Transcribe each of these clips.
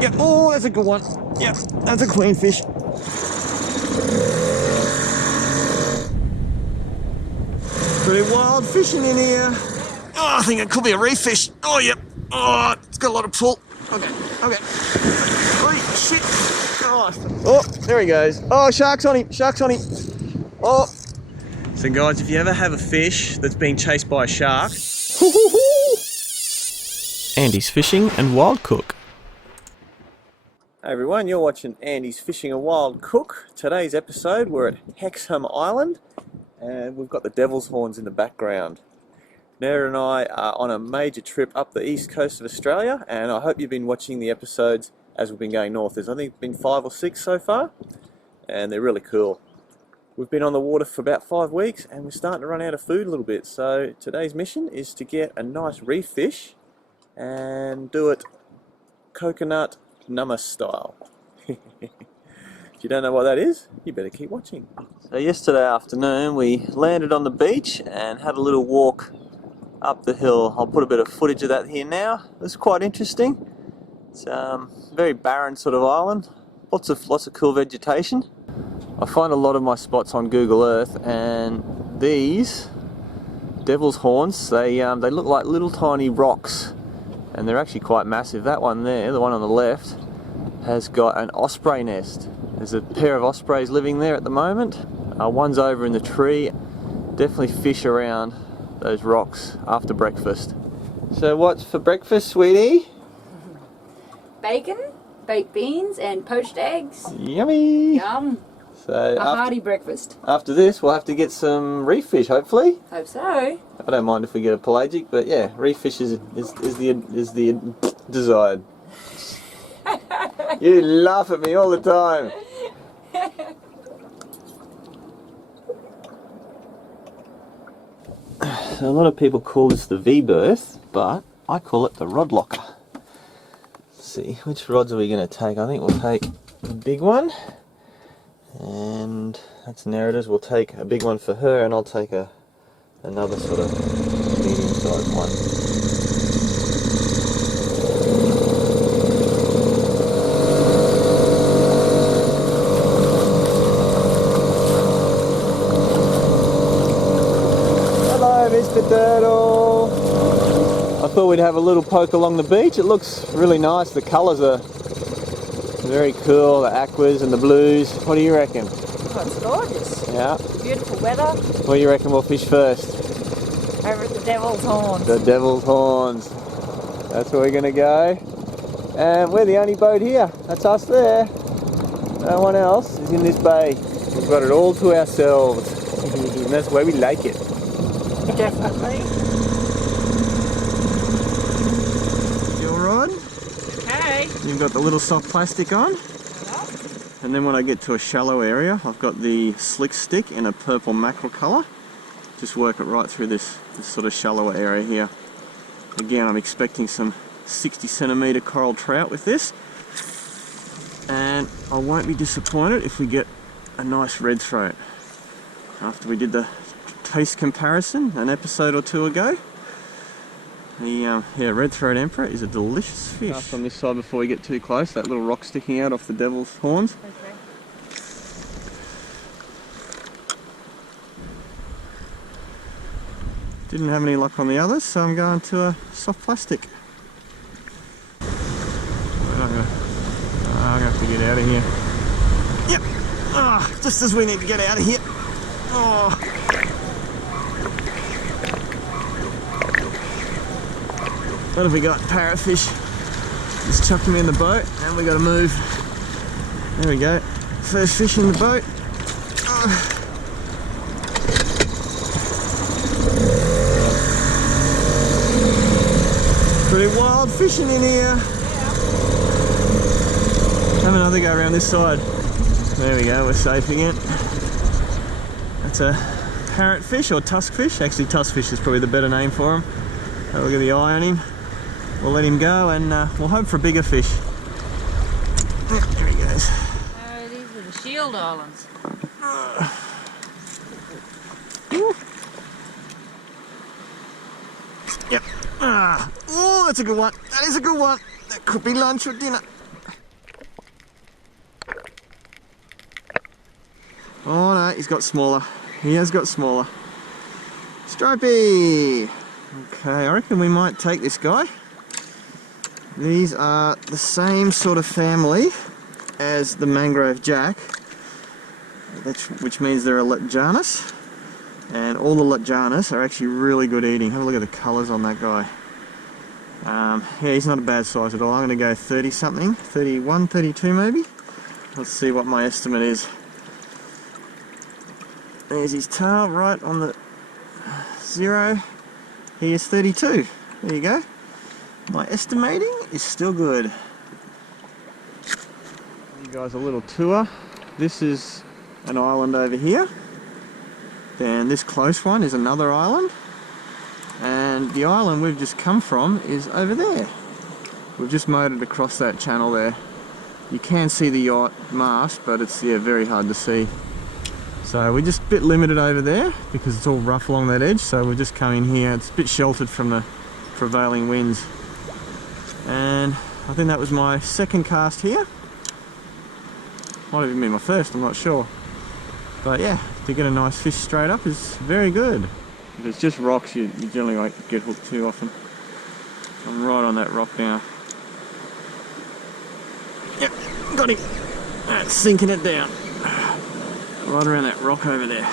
Yep. Oh, that's a good one. Yep, that's a queenfish. Pretty wild fishing in here. Oh, I think it could be a reef fish. Oh, yep. Oh, it's got a lot of pull. Okay, okay. Oh, shit. Oh, there he goes. Oh, shark's on him, shark's on him. Oh. So guys, if you ever have a fish that's being chased by a shark, Andy's Fishing and Wild Cook. Hey everyone, you're watching Andy's Fishing and Wild Cook. Today's episode, we're at Hexham Island and we've got the devil's horns in the background. Nerida and I are on a major trip up the east coast of Australia, and I hope you've been watching the episodes as we've been going north. There's I think been 5 or 6 so far, and they're really cool. We've been on the water for about 5 weeks and we're starting to run out of food a little bit, so today's mission is to get a nice reef fish and do it coconut nummus style. If you don't know what that is, you better keep watching. So yesterday afternoon we landed on the beach and had a little walk up the hill. I'll put a bit of footage of that here now. It was quite interesting. It's a very barren sort of island, lots of cool vegetation. I find a lot of my spots on Google Earth, and these devil's horns, they look like little tiny rocks, and they're actually quite massive. That one there, the one on the left, has got an osprey nest. There's a pair of ospreys living there at the moment. One's over in the tree. Definitely fish around those rocks after breakfast. So what's for breakfast, sweetie? Bacon, baked beans, and poached eggs. Yummy! Yum! So a hearty breakfast. After this, we'll have to get some reef fish, hopefully. Hope so. I don't mind if we get a pelagic, but yeah, reef fish is the desired. You laugh at me all the time. So a lot of people call this the V-berth, but I call it the rod locker. Let's see, which rods are we going to take? I think we'll take the big one, and that's Nerida's. We'll take a big one for her, and I'll take another sort of medium-sized one. Mr. Turtle! I thought we'd have a little poke along the beach. It looks really nice. The colours are very cool, the aquas and the blues. What do you reckon? Oh, it's gorgeous. Yeah. Beautiful weather. What do you reckon we'll fish first? Over at the Devil's Horns. The Devil's Horns. That's where we're going to go. And we're the only boat here. That's us there. No one else is in this bay. We've got it all to ourselves. And that's why we like it. Definitely. Your rod. Okay. You've got the little soft plastic on. And then when I get to a shallow area, I've got the slick stick in a purple mackerel colour. Just work it right through this sort of shallower area here. Again, I'm expecting some 60 centimetre coral trout with this. And I won't be disappointed if we get a nice red throat. After we did the taste comparison an episode or 2 ago, the red throat emperor is a delicious fish. Cast on this side before we get too close. That little rock sticking out off the devil's horns. Okay. Didn't have any luck on the others, so I'm going to a soft plastic. I'm gonna have to get out of here. Yep. Oh, just as we need to get out of here. Oh. What have we got? Parrotfish. Just chucked me in the boat and we got to move. There we go. First fish in the boat. Pretty wild fishing in here. Have another go around this side. There we go, we're safe again. That's a parrotfish or tuskfish. Actually, tuskfish is probably the better name for him. Have a look at the eye on him. We'll let him go and we'll hope for a bigger fish. There he goes. Oh, these are the Shield Islands. Yep. Oh, that's a good one. That is a good one. That could be lunch or dinner. Oh no, he's got smaller. He has got smaller. Stripey! Okay, I reckon we might take this guy. These are the same sort of family as the mangrove jack, which means they're a Latjanus. And all the Latjanus are actually really good eating. Have a look at the colours on that guy. Yeah, he's not a bad size at all. I'm going to go 30 something, 31, 32 maybe. Let's see what my estimate is. There's his tail right on the 0. He is 32. There you go. My estimating is still good. Give you guys a little tour. This is an island over here. Then this close one is another island. And the island we've just come from is over there. We've just motored across that channel there. You can see the yacht mast, but it's very hard to see. So we're just a bit limited over there because it's all rough along that edge. So we've just come in here. It's a bit sheltered from the prevailing winds. And I think that was my second cast here. Might even be my first, I'm not sure. But yeah, to get a nice fish straight up is very good. If it's just rocks, you generally won't get hooked too often. I'm right on that rock now. Yep, got him. That's sinking it down. Right around that rock over there.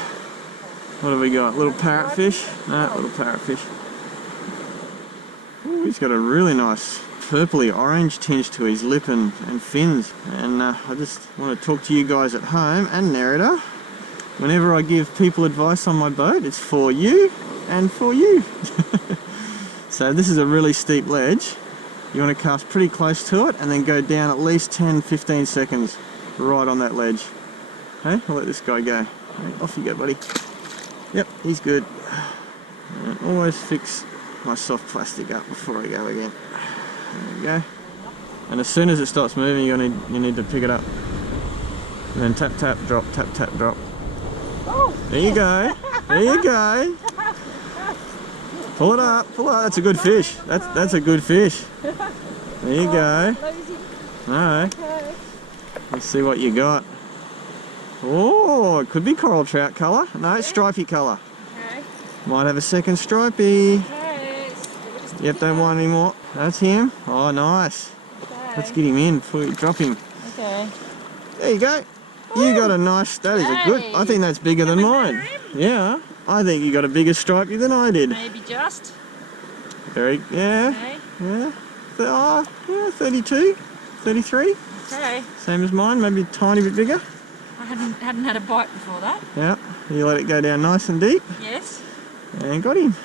What have we got? Little parrotfish? No, little parrotfish. Ooh, he's got a really nice purpley orange tinge to his lip and fins. And I just want to talk to you guys at home and Nerida. Whenever I give people advice on my boat, it's for you and for you. So this is a really steep ledge. You want to cast pretty close to it and then go down at least 10-15 seconds right on that ledge. Okay, I'll let this guy go. Okay, off you go, buddy. Yep, he's good. And always fix my soft plastic up before I go again. There we go. And as soon as it starts moving, you need to pick it up. And then tap, tap, drop, tap, tap, drop. There you go. There you go. Pull it up. Pull it up. That's a good fish. That's a good fish. There you go. Alright. Let's see what you got. Oh, it could be coral trout colour. No, it's stripey colour. Okay. Might have a second stripey. Okay. Yep, don't want any more. That's him. Oh, nice. Okay. Let's get him in before we drop him. Okay. There you go. You got a nice, that is a good, I think that's bigger than mine. Yeah, I think you got a bigger stripey than I did. Maybe just. Very, yeah, okay. Yeah. Oh, yeah, 32, 33. Okay. Same as mine, maybe a tiny bit bigger. I hadn't had a bite before that. Yeah, you let it go down nice and deep. Yes. And got him.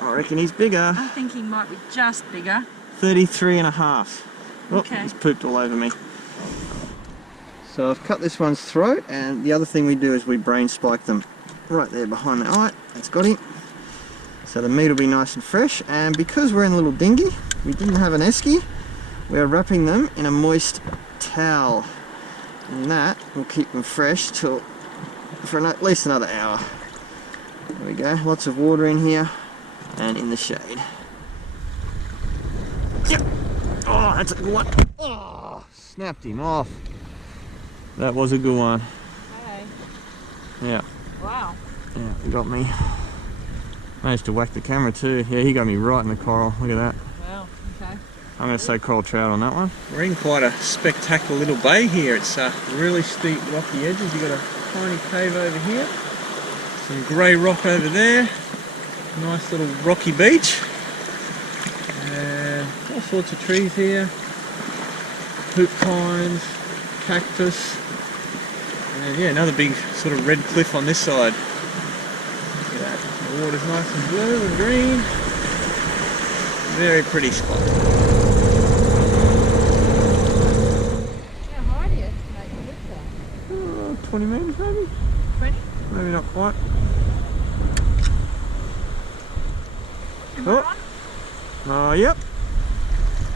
I reckon he's bigger. I think he might be just bigger. 33 and a half. Oh, okay. He's pooped all over me. So I've cut this one's throat, and the other thing we do is we brain spike them right there behind the eye. That's got him. So the meat will be nice and fresh, and because we're in a little dinghy, we didn't have an esky, we're wrapping them in a moist towel, and that will keep them fresh for at least another hour. There we go, lots of water in here and in the shade. Yep. Oh, that's a good one. Oh, snapped him off. That was a good one. Okay. Yeah. Wow. Yeah, he got me. Managed to whack the camera too. Yeah, he got me right in the coral. Look at that. Wow, okay. I'm going to say coral trout on that one. We're in quite a spectacular little bay here. It's really steep rocky edges. You've got a tiny cave over here. Some grey rock over there. Nice little rocky beach. And all sorts of trees here. Hoop pines, cactus. And yeah, another big sort of red cliff on this side. Look at that. The water's nice and blue and green. Very pretty spot. How high do you estimate you lift that? 20 metres maybe? 20? Maybe not quite. Am I on? Oh, yep.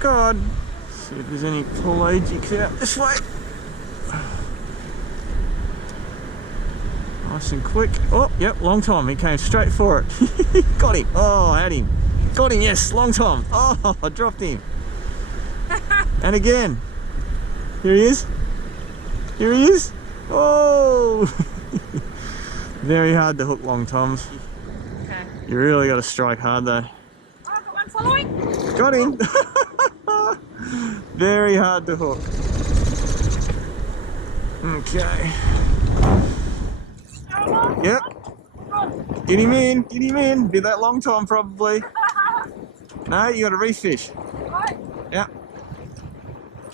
God. See if there's any pelagics out this way. Nice and quick. Oh, yep, long time. He came straight for it. Got him. Oh, I had him. Got him, yes, long time. Oh, I dropped him. And again. Here he is. Here he is. Oh! Very hard to hook long toms. Okay. You really got to strike hard though. Oh, I've got one following. Got him! Very hard to hook. Okay. Yep. Get him in, get him in. Be that long tom probably. No, you got a reef fish. Right. Yep.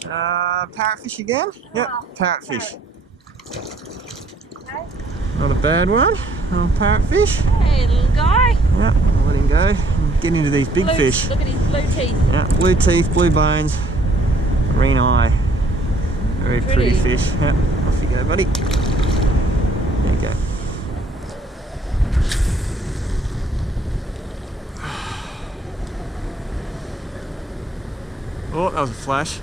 Parrotfish again? Yep, parrotfish. Okay. Not a bad one. Little parrotfish. Hey, little guy. Yep, I'll let him go. Get into these big fish. Look at his blue teeth. Yeah, blue teeth, blue bones, green eye. Very pretty fish. Yep, off you go, buddy. There you go. Oh, that was a flash.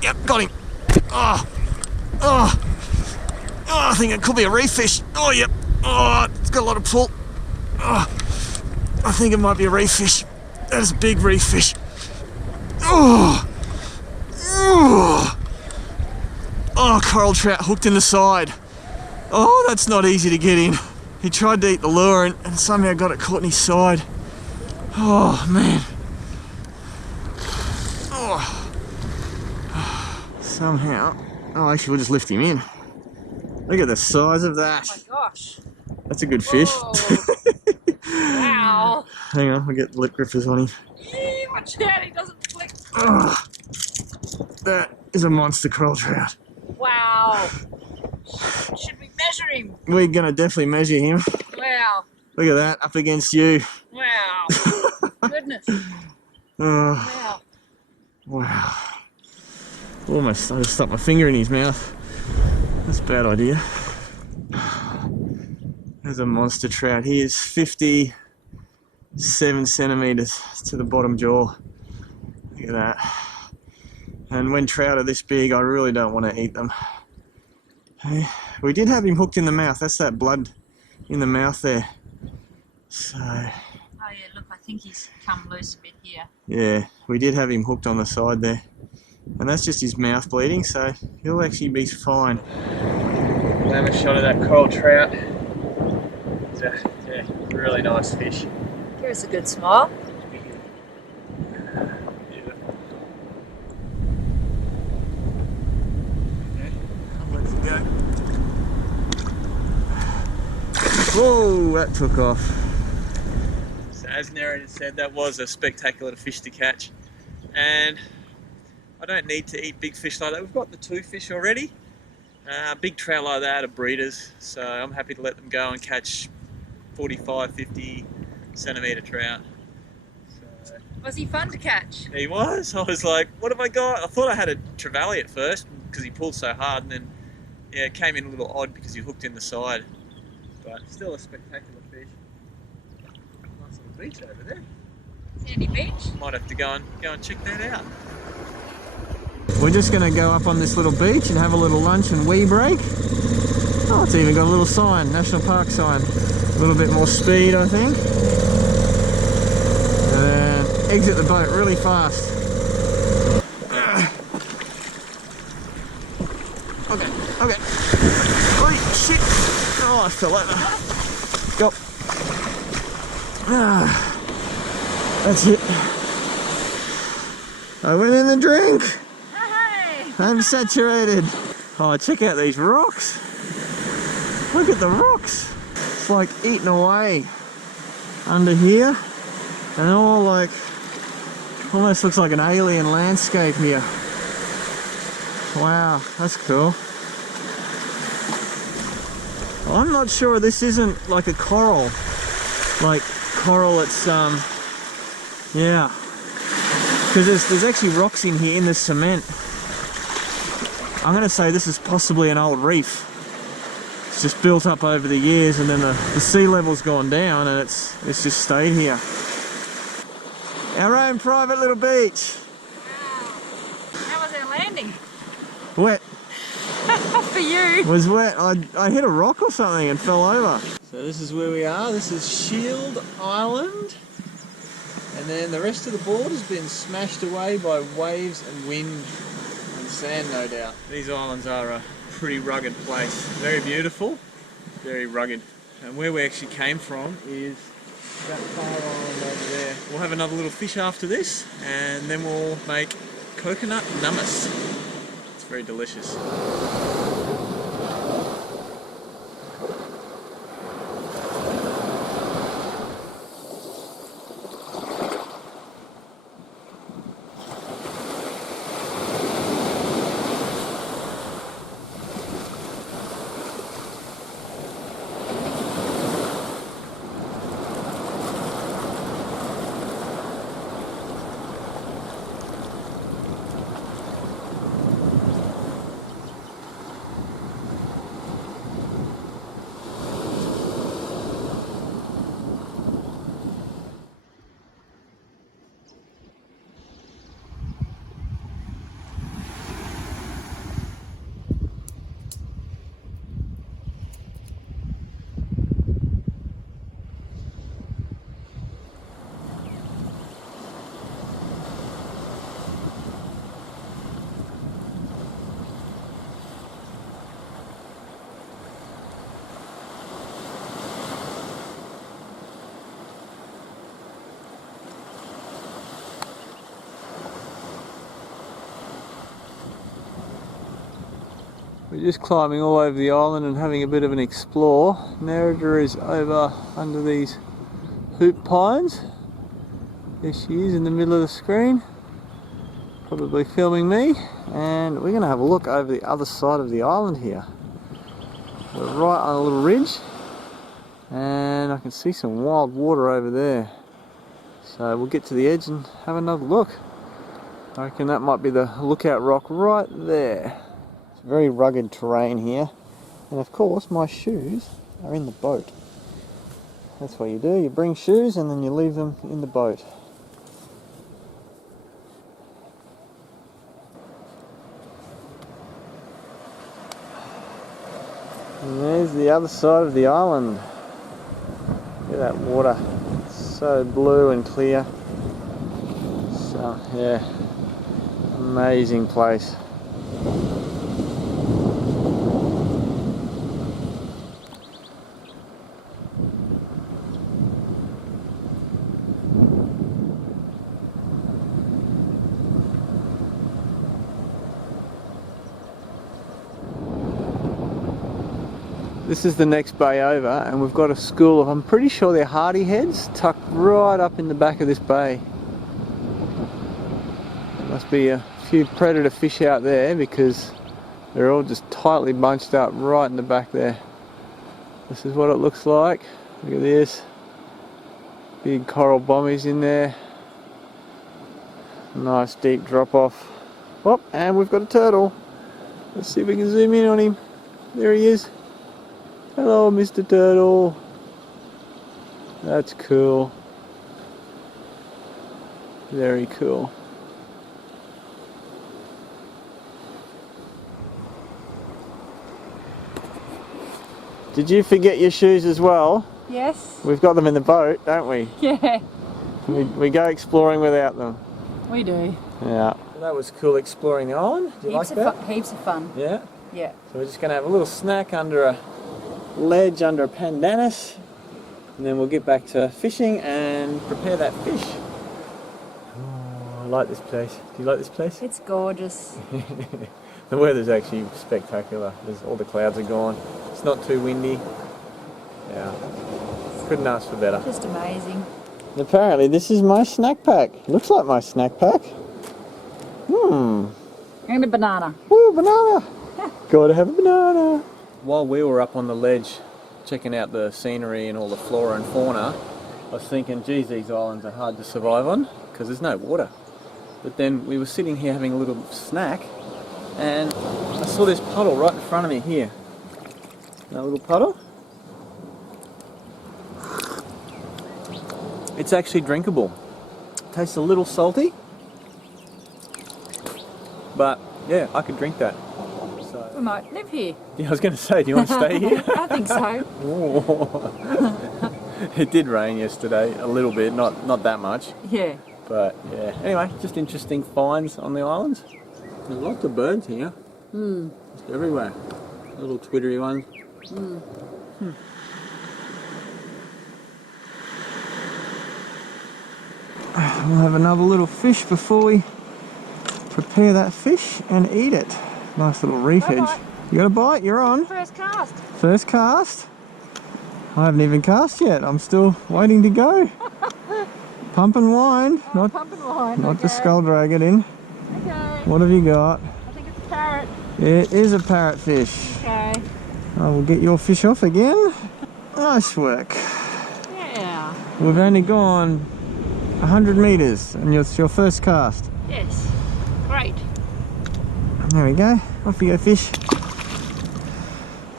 Yep, got him. Oh, oh, oh, I think it could be a reef fish. Oh, yep. Oh, it's got a lot of pull. Oh, I think it might be a reef fish. That is a big reef fish. Oh, oh, oh, coral trout hooked in the side. Oh, that's not easy to get in. He tried to eat the lure and somehow got it caught in his side. Oh, man. Oh. Somehow. Oh, actually, we'll just lift him in. Look at the size of that. Oh my gosh. That's a good fish. Wow. Hang on, we'll get lip grippers on him. Eee, watch out, he doesn't flick. Oh, that is a monster coral trout. Wow. Should we measure him? We're going to definitely measure him. Wow. Look at that, up against you. Wow. Goodness. Oh, Wow. wow. Almost, I just stuck my finger in his mouth. That's a bad idea. There's a monster trout. He is 57 centimeters to the bottom jaw. Look at that. And when trout are this big, I really don't want to eat them. We did have him hooked in the mouth. That's that blood in the mouth there. So. Oh yeah, look, I think he's come loose a bit here. Yeah, we did have him hooked on the side there. And that's just his mouth bleeding, so he'll actually be fine. We'll have a shot of that coral trout. It's a really nice fish. Give us a good smile. I'll let it go. Whoa, that took off. So as Nerida said, that was a spectacular fish to catch. And I don't need to eat big fish like that. We've got the 2 fish already. Big trout like that are breeders, so I'm happy to let them go and catch 45, 50 centimetre trout. So, Was he fun to catch? he was. I was like, what have I got? I thought I had a trevally at first because he pulled so hard, and then yeah, it came in a little odd because he hooked in the side. But still a spectacular fish. Nice little beach over there. Sandy Beach? Might have to go and check that out. We're just going to go up on this little beach and have a little lunch and wee break. Oh, it's even got a little sign, National Park sign. A little bit more speed, I think. And then exit the boat really fast. Okay, okay. Oh, shit. Oh, I fell over. Go. That's it. I went in the drink. I'm saturated. Oh, check out these rocks. Look at the rocks. It's like eaten away under here. And all like, almost looks like an alien landscape here. Wow, that's cool. I'm not sure this isn't like a coral. Like coral, it's, yeah. Because there's actually rocks in here in the cement. I'm going to say this is possibly an old reef. It's just built up over the years, and then the sea level's gone down, and it's just stayed here. Our own private little beach. Wow. How was our landing? Wet. For you. Was wet. I hit a rock or something and fell over. So this is where we are. This is Shield Island. And then the rest of the board has been smashed away by waves and wind and sand, no doubt. These islands are a pretty rugged place. Very beautiful, very rugged. And where we actually came from is that far island over there. We'll have another little fish after this, and then we'll make coconut nummus. It's very delicious. We're just climbing all over the island and having a bit of an explore. Nerida is over under these hoop pines. There she is in the middle of the screen, probably filming me. And we're going to have a look over the other side of the island here. We're right on a little ridge, and I can see some wild water over there. So we'll get to the edge and have another look. I reckon that might be the lookout rock right there. Very rugged terrain here, and of course my shoes are in the boat. That's what you do, you bring shoes and then you leave them in the boat. And there's the other side of the island. Look at that water, it's so blue and clear. So yeah, amazing place. This is the next bay over, and we've got a school of, I'm pretty sure they're hardy heads, tucked right up in the back of this bay. Must be a few predator fish out there because they're all just tightly bunched up right in the back there. This is what it looks like. Look at this. Big coral bommies in there. Nice deep drop off. Oh, and we've got a turtle. Let's see if we can zoom in on him. There he is. Hello, Mr. Turtle. That's cool. Very cool. Did you forget your shoes as well? Yes. We've got them in the boat, don't we? Yeah. We go exploring without them. We do. Yeah. That was cool exploring the island. Did you like that? Heaps of fun. Yeah? Yeah. So we're just going to have a little snack under a ledge under a pandanus, and then we'll get back to fishing and prepare that fish. Oh, I like this place. Do you like this place? It's gorgeous. The weather's actually spectacular. All the clouds are gone. It's not too windy. Yeah, couldn't ask for better. Just amazing. And apparently this is my snack pack. Looks like my snack pack. And a banana. Ooh, banana! Gotta have a banana! While we were up on the ledge checking out the scenery and all the flora and fauna, I was thinking, geez, these islands are hard to survive on because there's no water. But then we were sitting here having a little snack, and I saw this puddle right in front of me here. That little puddle. It's actually drinkable. Tastes a little salty, but yeah, I could drink that. So, We might live here. yeah, I was going to say, do you want to stay here? I think so. It did rain yesterday, a little bit, not that much. Yeah. But yeah, anyway, just interesting finds on the islands. There's lots of birds here. Just everywhere. Little twittery ones. We'll have another little fish before we prepare that fish and eat it. Nice little reef edge. Bite. You got a bite? You're on. First cast. First cast? I haven't even cast yet. I'm still waiting to go. Pump and wind. Oh, pump and wind. Not Okay. to skull drag it in. Okay. What have you got? I think it's a parrot. It is a parrotfish. Okay. I will get your fish off again. Nice work. Yeah. We've only gone 100 metres and it's your first cast. Yes. Great. There we go. Off you go, fish.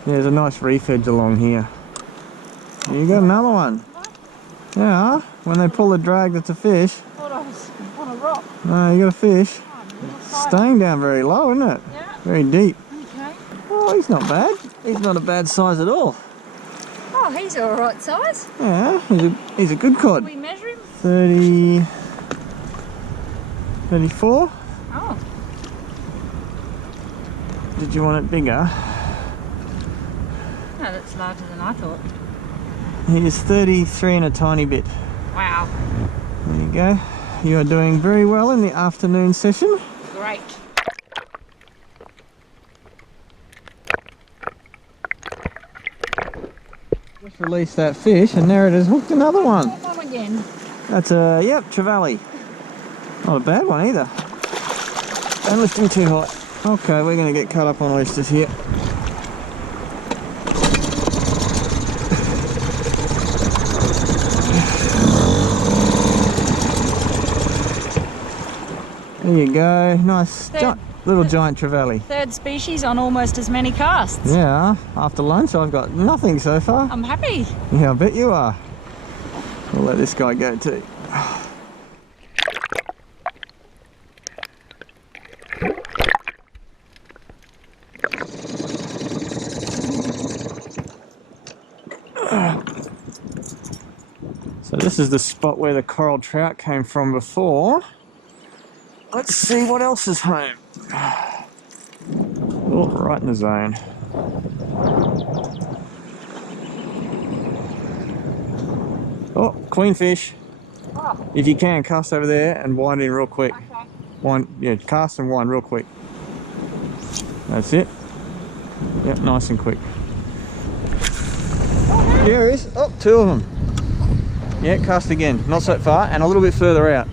There's a nice reef edge along here. You got another one. Yeah, when they pull the drag, that's a fish. I thought I was on a rock. No, you got a fish. Oh, Staying down very low, isn't it? yeah. Very deep. Okay. Oh, he's not bad. He's not a bad size at all. Oh, he's all right size. Yeah, he's a good Can cod. we measure him? 30, 34. Oh. Did you want it bigger? No, that's larger than I thought. He is 33 and a tiny bit. Wow. There you go. You are doing very well in the afternoon session. Great. Just released that fish and there it is, hooked another one. Got one again. That's a, yep, trevally. Not a bad one either. Don't lift him too high. Okay, we're going to get cut up on oysters here. There you go, nice little giant trevally. Third species on almost as many casts. Yeah, after lunch I've got nothing so far. I'm happy. Yeah, I bet you are. We'll let this guy go too. So this is the spot where the coral trout came from before. Let's see what else is home. Oh, right in the zone. Oh, queenfish. Oh, If you can, cast over there and wind in real quick. okay. Wind, yeah, cast and wind real quick. That's it. Yep, nice and quick. Here it is. Oh, two of them. Yeah, cast again. Not so far, and a little bit further out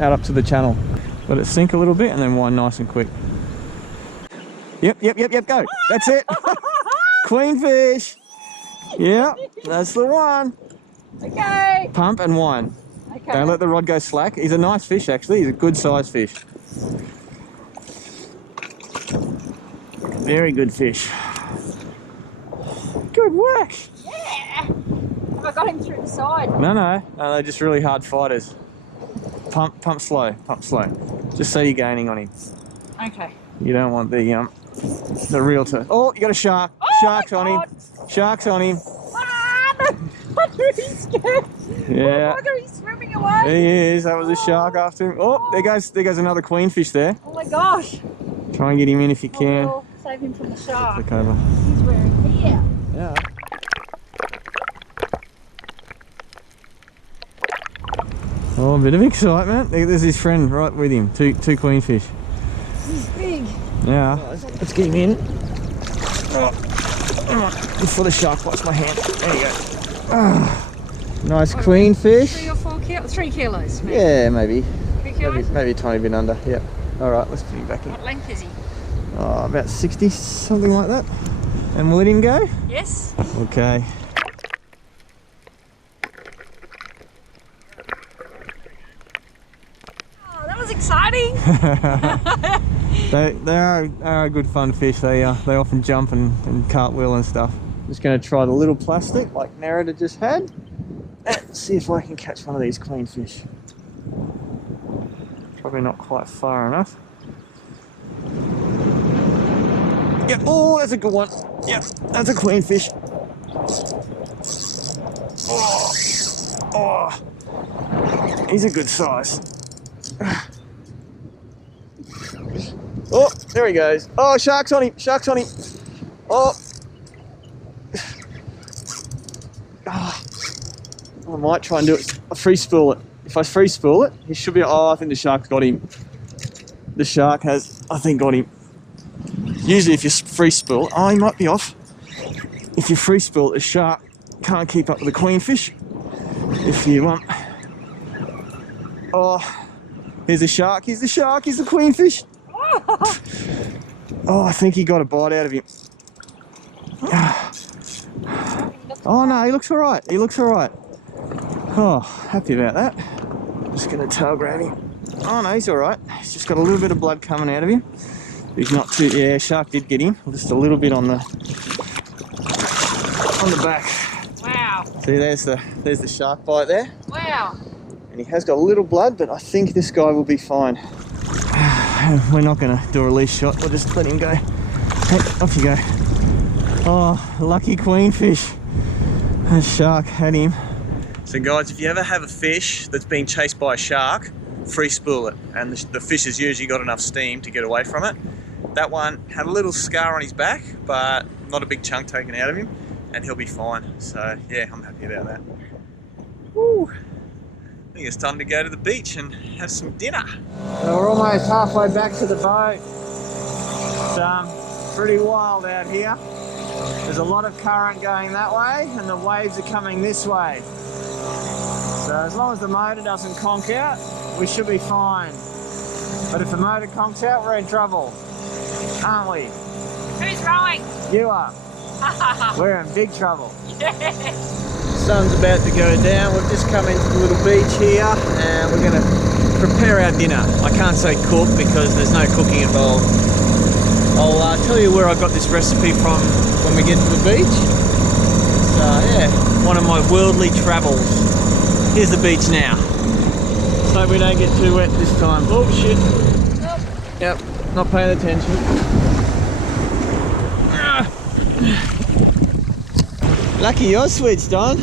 up to the channel. Let it sink a little bit and then wind nice and quick. Yep, go. That's it. Queenfish. Yeah, that's the one. Okay. Pump and wind. Okay. Don't let the rod go slack. He's a nice fish actually. He's a good sized fish. Very good fish. Good work. Yeah. I got him through the side. No, they're just really hard fighters. Pump slow, just so you're gaining on him. Okay. You don't want the realtor. Oh, you got a shark. Oh Sharks my on him. God. Sharks on him. Ah, I'm really scared. Yeah. Oh my God, he's swimming away. He is. That was a shark after him. Oh, there goes another queenfish there. Oh my gosh. Try and get him in if you can. We'll save him from the shark. Look over. He's wearing here. Yeah. Oh, a bit of excitement. There's his friend right with him. Two queenfish. He's big. Yeah. Let's get him in. Oh, before the shark bites my hand. There you go. Ah, nice queenfish. 3 or 4 kilos? 3 kilos, maybe. Yeah, maybe. 3 kilos? Maybe a tiny bit under. Yep. All right, let's put him back in. What length is he? Oh, about 60, something like that. And we'll let him go? Yes. Okay. Oh, that was exciting. They are a good fun fish. They often jump and cartwheel and stuff. Just going to try the little plastic like Nerida just had. And see if I can catch one of these queenfish. Probably not quite far enough. Yep, oh, that's a good one. Yep, that's a queenfish. Oh, he's a good size. Oh, there he goes. Oh, shark's on him, shark's on him. Oh, I might try and do it. I free spool it. If I free spool it, he should be. Oh, I think the shark's got him. The shark has, I think, got him. Usually, if you free spool, oh, he might be off. If you free spool, the shark can't keep up with the queenfish. If you oh, here's the shark. Here's the shark. Here's the queenfish. Oh, I think he got a bite out of him. Oh no, he looks alright. He looks alright. Oh, happy about that. Just gonna tail grab him. Oh no, he's alright. He's just got a little bit of blood coming out of him. He's not too. Yeah, shark did get him. Just a little bit on the back. Wow. See, there's the shark bite there. Wow. And he has got a little blood, but I think this guy will be fine. We're not gonna do a release shot. We'll just let him go. Hey, off you go. Oh, lucky queenfish. That shark had him. So guys, if you ever have a fish that's being chased by a shark, free spool it. And the fish has usually got enough steam to get away from it. That one had a little scar on his back, but not a big chunk taken out of him, and he'll be fine. So yeah, I'm happy about that. Woo. I think it's time to go to the beach and have some dinner. So we're almost halfway back to the boat. It's pretty wild out here. There's a lot of current going that way and the waves are coming this way. So as long as the motor doesn't conk out, we should be fine. But if the motor conks out, we're in trouble, aren't we? Who's rowing? You are. We're in big trouble. The sun's about to go down. We've just come into the little beach here and we're going to prepare our dinner. I can't say cook because there's no cooking involved. I'll tell you where I got this recipe from when we get to the beach. So yeah, one of my worldly travels. Here's the beach now. Let's hope we don't get too wet this time. Oh shit. Yep, not paying attention. Lucky you're switched on.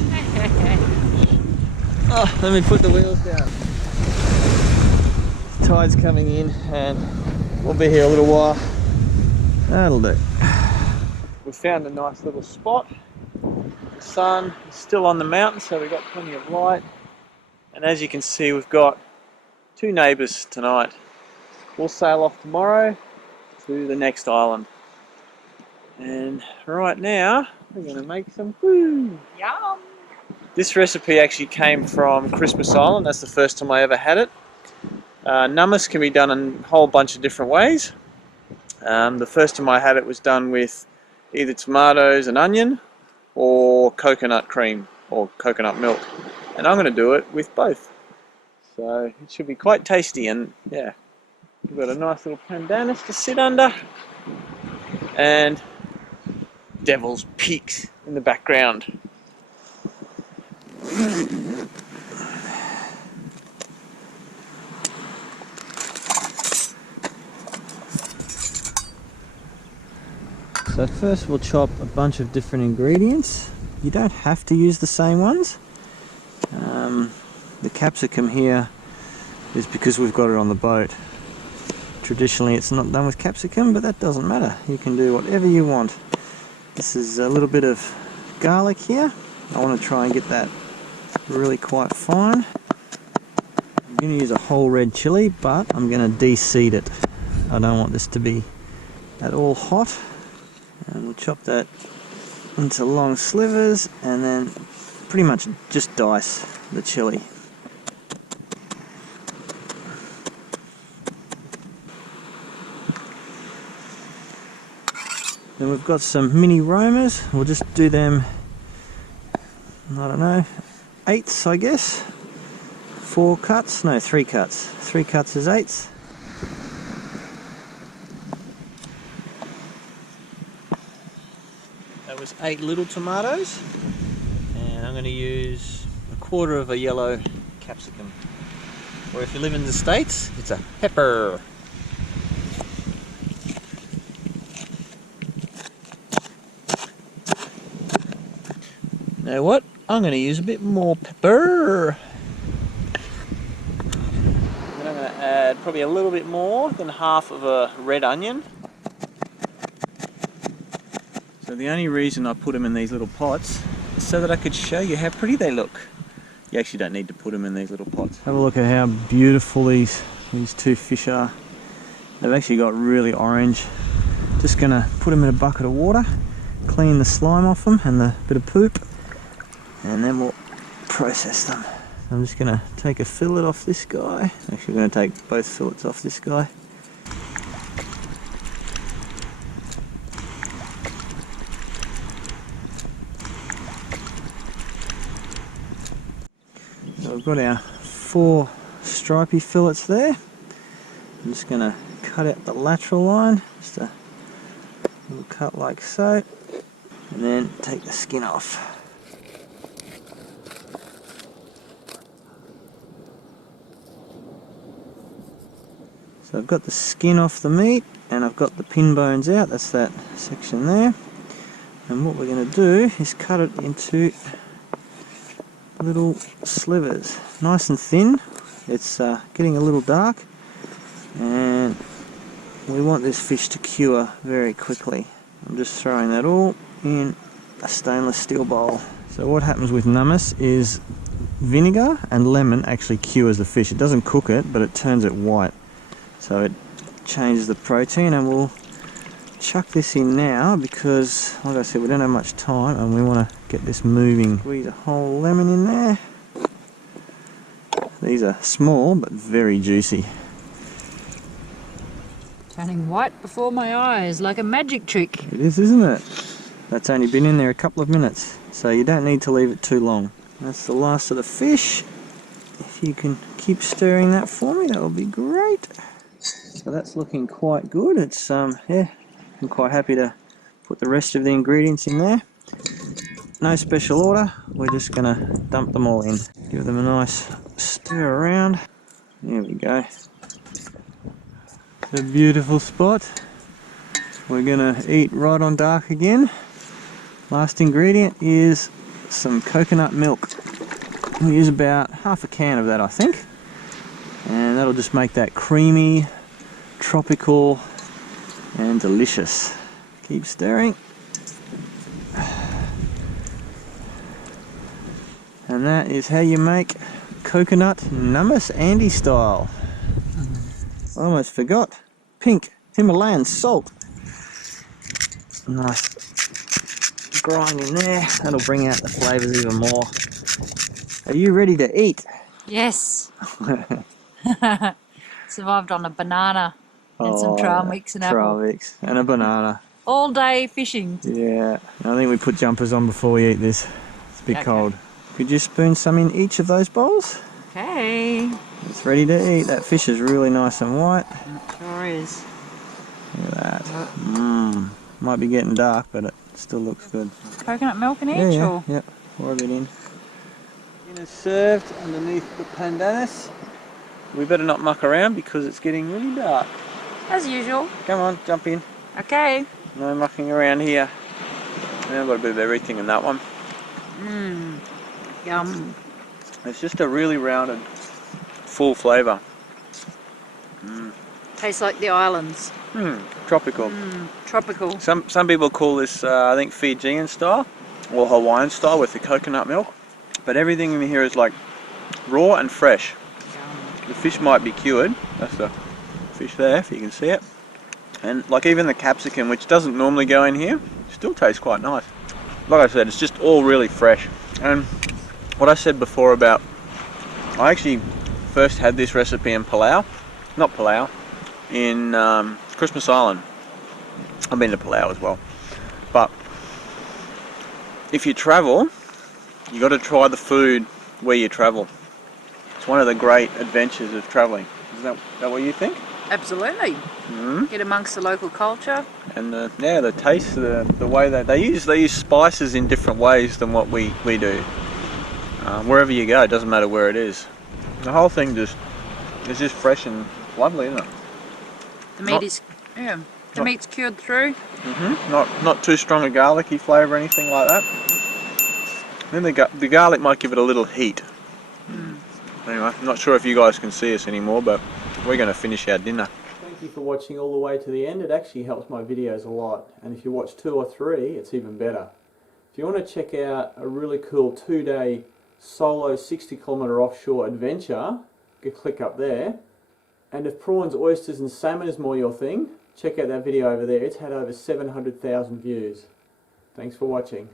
Oh, let me put the wheels down. Tide's coming in and we'll be here a little while. That'll do. We found a nice little spot. The sun is still on the mountain, so we've got plenty of light. And as you can see, we've got two neighbours tonight. We'll sail off tomorrow to the next island. And right now, we're going to make some food. Yum. This recipe actually came from Christmas Island. That's the first time I ever had it. Nummus can be done in a whole bunch of different ways. The first time I had it was done with either tomatoes and onion or coconut cream or coconut milk. And I'm going to do it with both. So it should be quite tasty, and yeah, we've got a nice little pandanus to sit under and Devil's Peaks in the background. So first we'll chop a bunch of different ingredients. You don't have to use the same ones. The capsicum here is because we've got it on the boat. Traditionally it's not done with capsicum, but that doesn't matter. You can do whatever you want. This is a little bit of garlic here. I want to try and get that really quite fine. I'm going to use a whole red chili, but I'm going to de-seed it. I don't want this to be at all hot. And we'll chop that into long slivers and then pretty much just dice the chili. Then we've got some mini roamers. We'll just do them, I don't know, eighths I guess. 4 cuts, no 3 cuts. 3 cuts is eighths. That was 8 little tomatoes, and I'm going to use a quarter of a yellow capsicum, or if you live in the States, it's a pepper. Now what? I'm going to use a bit more pepper. And I'm going to add probably a little bit more than half of a red onion. So the only reason I put them in these little pots is so that I could show you how pretty they look. You actually don't need to put them in these little pots. Have a look at how beautiful these two fish are. They've actually got really orange. Just gonna put them in a bucket of water, clean the slime off them and the bit of poop, and then we'll process them. I'm just gonna take a fillet off this guy. Actually, we're gonna take both fillets off this guy. So we've got our 4 stripy fillets there. I'm just going to cut out the lateral line, just a little cut like so, and then take the skin off. So I've got the skin off the meat and I've got the pin bones out, that's that section there. And what we're going to do is cut it into little slivers, nice and thin. It's getting a little dark and we want this fish to cure very quickly. I'm just throwing that all in a stainless steel bowl. So what happens with nummus is vinegar and lemon actually cures the fish. It doesn't cook it, but it turns it white. So it changes the protein, and we'll chuck this in now because, like I said, we don't have much time and we want to get this moving. Squeeze a whole lemon in there. These are small but very juicy. Turning white before my eyes like a magic trick. It is, isn't it? That's only been in there a couple of minutes, so you don't need to leave it too long. That's the last of the fish. If you can keep stirring that for me, that will be great. So that's looking quite good. It's yeah, I'm quite happy to put the rest of the ingredients in there. No special order, we're just gonna dump them all in. Give them a nice stir around. There we go. It's a beautiful spot. We're gonna eat right on dark again. Last ingredient is some coconut milk. We use about half a can of that, I think. And that'll just make that creamy, tropical, and delicious. Keep stirring. And that is how you make coconut nummus Andy style. I almost forgot. Pink Himalayan salt. Nice grind in there. That'll bring out the flavours even more. Are you ready to eat? Yes. Survived on a banana and some trail mix and trail apple. mix and a banana. All day fishing. Yeah. I think we put jumpers on before we eat this. It's a bit cold. Could you spoon some in each of those bowls? Okay. It's ready to eat. That fish is really nice and white. It sure is. Look at that. Mmm. Might be getting dark, but it still looks good. Coconut milk in each? Or? Yeah. Pour a bit in. Dinner's served underneath the pandanus. We better not muck around because it's getting really dark. As usual. Come on, jump in. Okay. No mucking around here. Yeah, I've got a bit of everything in that one. Mmm. Yum. It's just a really rounded, full flavour. Tastes like the islands. Tropical. Tropical. Some people call this, I think, Fijian style or Hawaiian style with the coconut milk. But everything in here is like raw and fresh. Yum. The fish might be cured. That's the fish there, if you can see it. And like even the capsicum, which doesn't normally go in here, still tastes quite nice. Like I said, it's just all really fresh. And what I said before about, I actually first had this recipe in Palau, not Palau, in Christmas Island. I've been to Palau as well. But if you travel, you got to try the food where you travel. It's one of the great adventures of traveling. Is that what you think? Absolutely. Get amongst the local culture. And the taste, the way that they use spices in different ways than what we do. Wherever you go, it doesn't matter where it is. The whole thing is just fresh and lovely, isn't it? The meat the meat's cured through. Not too strong a garlicky flavour or anything like that. Then the garlic might give it a little heat. Anyway, I'm not sure if you guys can see us anymore, but we're going to finish our dinner. Thank you for watching all the way to the end. It actually helps my videos a lot, and if you watch 2 or 3, it's even better. If you want to check out a really cool 2-day solo 60-kilometre offshore adventure, you click up there. And if prawns, oysters and salmon is more your thing, check out that video over there. It's had over 700,000 views. Thanks for watching.